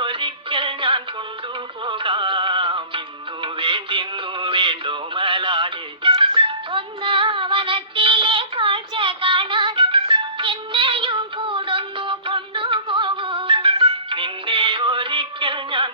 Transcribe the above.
ഒരിക്കൽ ഞാൻ കൊണ്ടുപോകാം. ഇന്നു വേണ്ടിന്നു വേണ്ടോ മലാളെ. ഒന്ന് വനത്തിലെ കാഴ്ച കാണാൻ എന്നെയും കൂടൊന്നു കൊണ്ടുപോകൂ. നിന്നെ ഒരിക്കൽ ഞാൻ